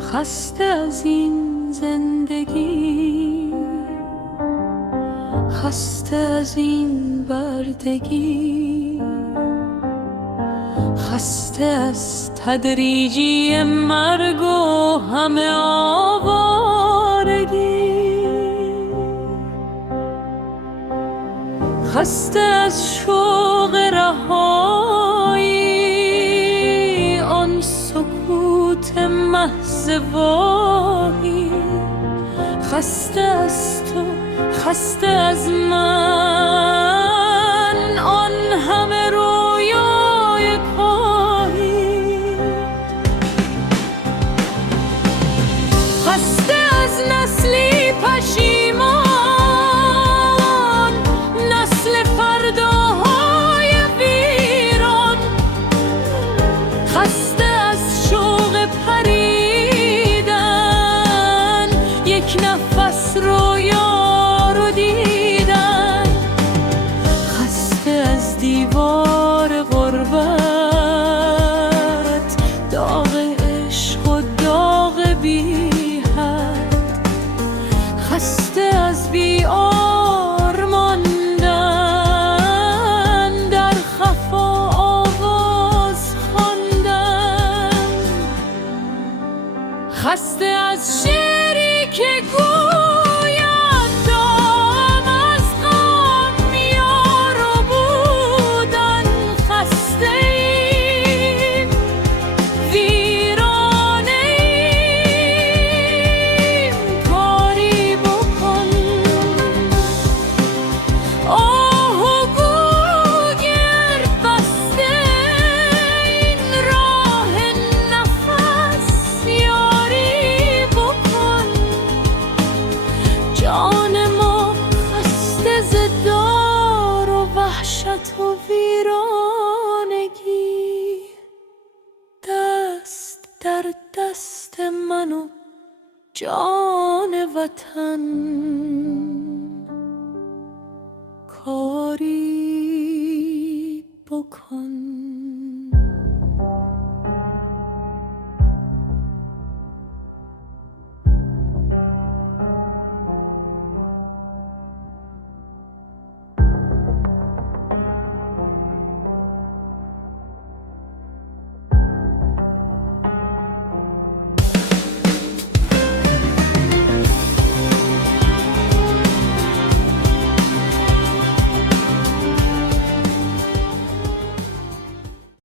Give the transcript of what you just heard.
خسته از این زندگی، خسته از این بردگی، خسته از تدریجی مرگ و همه آوارگی، خسته از شوق رهایی، آن سکوت محض واهی، خسته از تو، خسته از من، آن همه رویای کاهی، خسته از نسلی پشیمان، نسل فرداهای ویران، خسته از شوق پریدن، یک نفس رویا رو دیدن، خسته از دیوار غربت، داغ عشق و داغ بی حد، خسته از بی آرمان ماندن، در خفا آواز خواندن، خسته از شعری که گوید دام از غم یارو بودن، خسته ایم، ویرانه ایم، کاری بکن. آه و گوگرد بسته این راه نفس، یاری بکن. جان ما خسته ز دار و وحشت و ویرانگی، دست در دست من و جان وطن، کاری بکن.